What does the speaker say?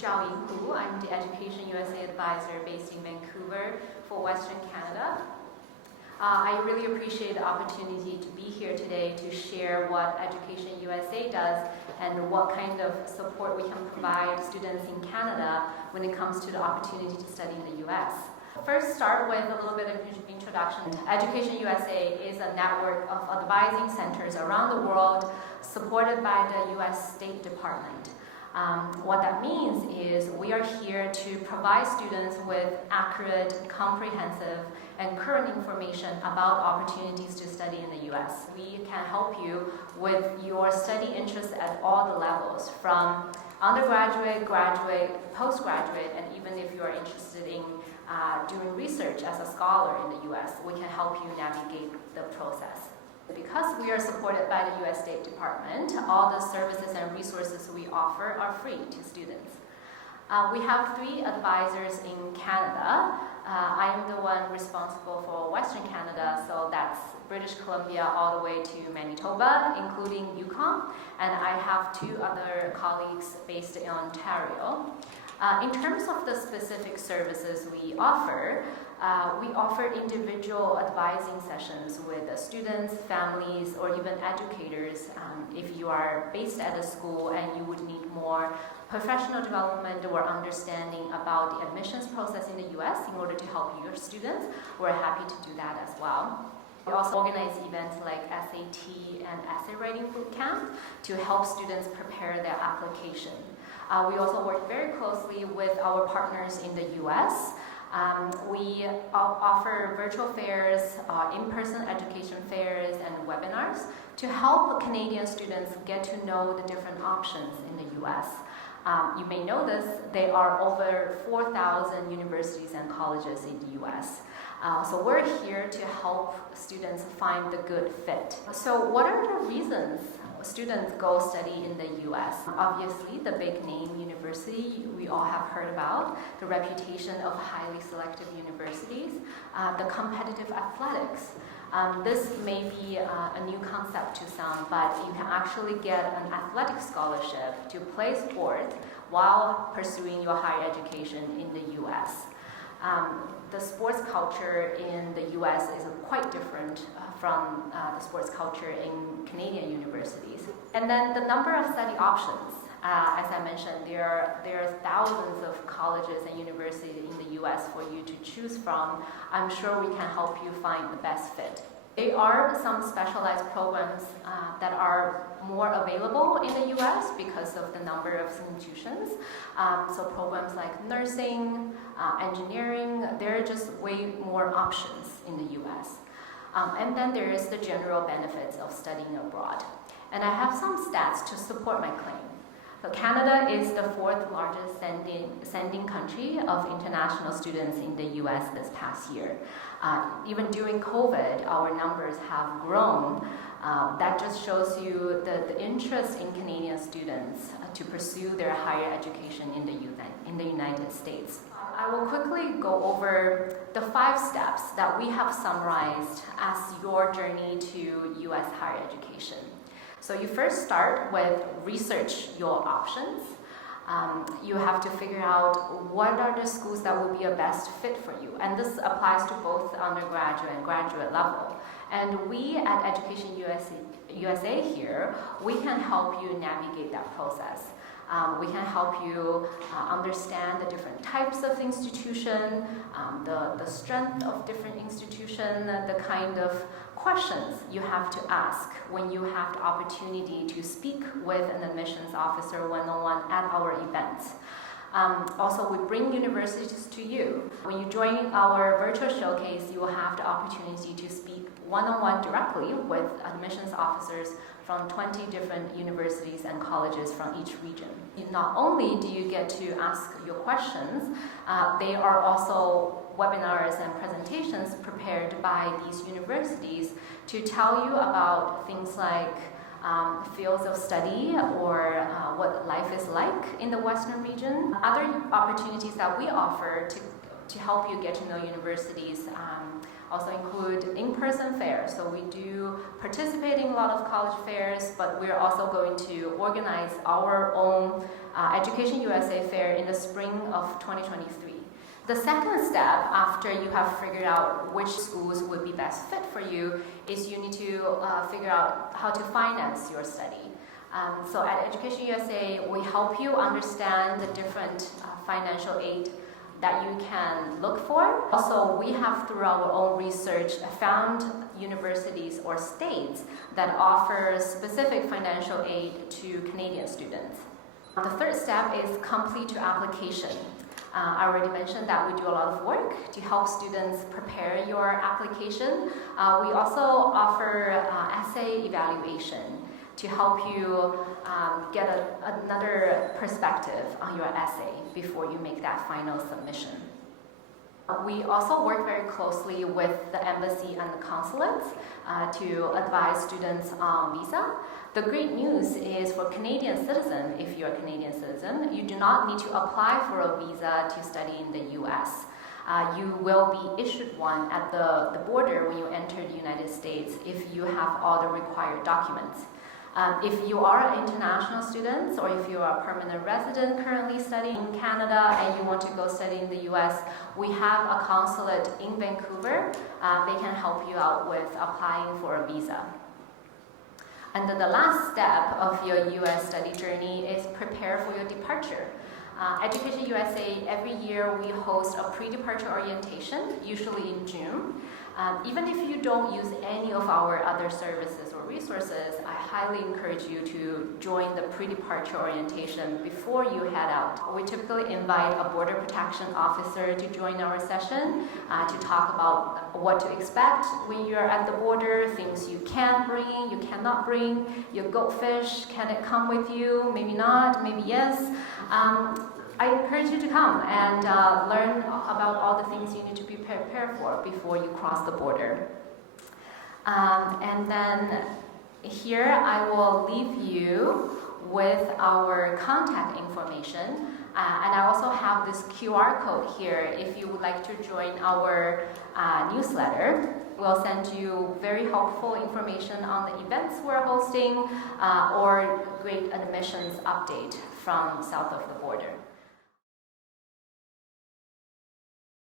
Hu. I'm the Education USA advisor based in Vancouver for Western Canada. I really appreciate the opportunity to be here today to share what Education USA does and what kind of support we can provide students in Canada when it comes to the opportunity to study in the US. First, start with a little bit of introduction. Education USA is a network of advising centers around the world supported by the US State Department. What that means is we are here to provide students with accurate, comprehensive, and current information about opportunities to study in the US. We can help you with your study interests at all the levels, from undergraduate, graduate, postgraduate, and even if you are interested in doing research as a scholar in the US, we can help you navigate the process. Because we are supported by the US State Department, all the services and resources we offer are free to students. We have 3 advisors in Canada. I am the one responsible for Western Canada, so that's British Columbia all the way to Manitoba, including Yukon, and I have 2 other colleagues based in Ontario. In terms of the specific services we offer individual advising sessions with students, families, or even educators if you are based at a school and you would need more professional development or understanding about the admissions process in the US in order to help your students. We're happy to do that as well. We also organize events like SAT and essay writing bootcamp to help students prepare their application. We also work very closely with our partners in the US. We offer virtual fairs, in-person education fairs, and webinars to help Canadian students get to know the different options in the US. You may know this, there are over 4,000 universities and colleges in the US. So we're here to help students find the good fit. So what are the reasons students go study in the US? Obviously, the big name university we all have heard about, the reputation of highly selective universities, the competitive athletics. This may be a new concept to some, but you can actually get an athletic scholarship to play sport while pursuing your higher education in the US. The sports culture in the US is quite different from the sports culture in Canadian universities. And then the number of study options. As I mentioned, there are thousands of colleges and universities in the US for you to choose from. I'm sure we can help you find the best fit. There are some specialized programs that are more available in the US because of the number of institutions. So programs like nursing, engineering, there are just way more options in the US. And then there is the general benefits of studying abroad. And I have some stats to support my claim. So Canada is the 4th largest sending country of international students in the US this past year. Even during COVID, our numbers have grown. That just shows you the interest in Canadian students to pursue their higher education in the United States. I will quickly go over the 5 steps that we have summarized as your journey to US higher education. So you first start with research your options. You have to figure out what are the schools that will be a best fit for you. And this applies to both undergraduate and graduate level. And we at Education USA here, we can help you navigate that process. We can help you understand the different types of institution, the strength of different institution, the kind of questions you have to ask when you have the opportunity to speak with an admissions officer one-on-one at our events. Also, we bring universities to you. When you join our virtual showcase, you will have the opportunity to speak one-on-one directly with admissions officers from 20 different universities and colleges from each region. Not only do you get to ask your questions, there are also webinars and presentations prepared by these universities to tell you about things like fields of study or what life is like in the Western region. Other opportunities that we offer to help you get to know universities also include in-person fairs. So we do participate in a lot of college fairs, but we're also going to organize our own Education USA fair in the spring of 2023. The second step, after you have figured out which schools would be best fit for you, is you need to figure out how to finance your study. So at Education USA, we help you understand the different financial aid that you can look for. Also, we have, through our own research, found universities or states that offer specific financial aid to Canadian students. The third step is complete your application. I already mentioned that we do a lot of work to help students prepare your application. We also offer essay evaluation to help you get another perspective on your essay before you make that final submission. We also work very closely with the embassy and the consulates to advise students on visa. The great news is for Canadian citizens, if you're a Canadian citizen, you do not need to apply for a visa to study in the US. You will be issued one at the border when you enter the United States if you have all the required documents. If you are an international student or if you are a permanent resident currently studying in Canada and you want to go study in the US, we have a consulate in Vancouver. They can help you out with applying for a visa. And then the last step of your US study journey is prepare for your departure. Education USA, every year we host a pre-departure orientation, usually in June. Even if you don't use any of our other services or resources, I highly encourage you to join the pre-departure orientation before you head out. We typically invite a border protection officer to join our session to talk about what to expect when you're at the border, things you can bring, you cannot bring, your goldfish, can it come with you, maybe not, maybe yes. I encourage you to come and learn about all the things you need to be prepared for before you cross the border. And then here I will leave you with our contact information. And I also have this QR code here if you would like to join our newsletter. We'll send you very helpful information on the events we're hosting or great admissions update from south of the border.